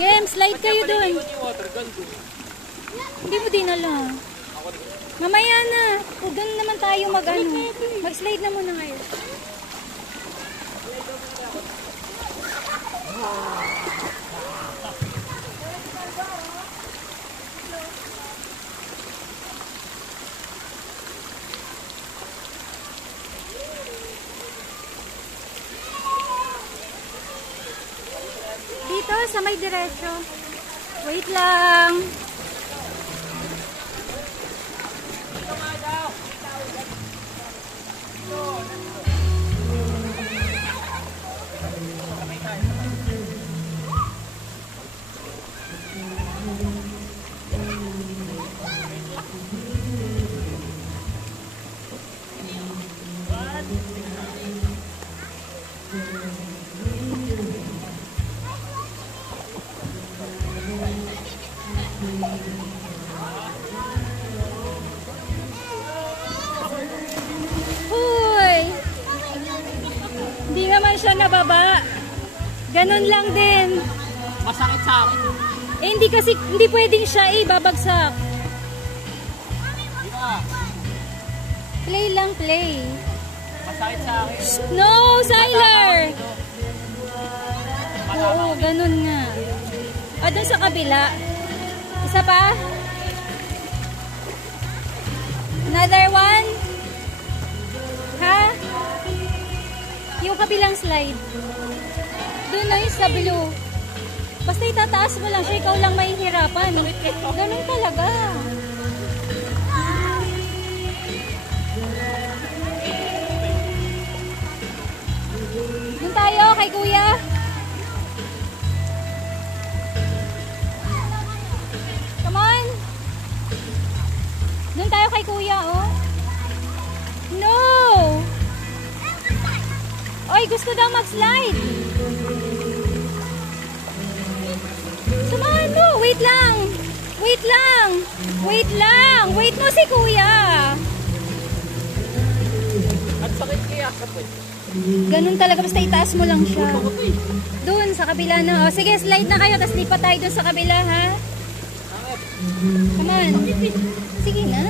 Game, slide kayo dun. Hindi mo dinala. Mamaya na. O dun naman tayo mag-slide na muna ngayon. Dito sa may diretso. Wait lang. Hindi naman siya nababa. Ganon lang din. Masakit sa akin. Hindi pwedeng siya babagsak. Play lang, play. Masakit sa akin. No, Siler! Oo, ganon nga. Doon sa kabila. Isa pa? Another one? Ha? Yung kabilang slide. Doon na yung sa blue. Basta itataas mo lang siya, ikaw lang mahihirapan. Ganun talaga. Doon tayo kay kuya. Come on. Doon tayo kay kuya, oh. No! Oy, gusto daw mag-slide. Samahan mo. Wait lang. Wait lang. Wait lang. Wait mo si kuya. At sakit kaya. Ganun talaga. Basta itaas mo lang siya. Doon sa kabila na. O, sige, slide na kayo. Tapos lipat tayo doon sa kabila, ha? Come on. Sige na.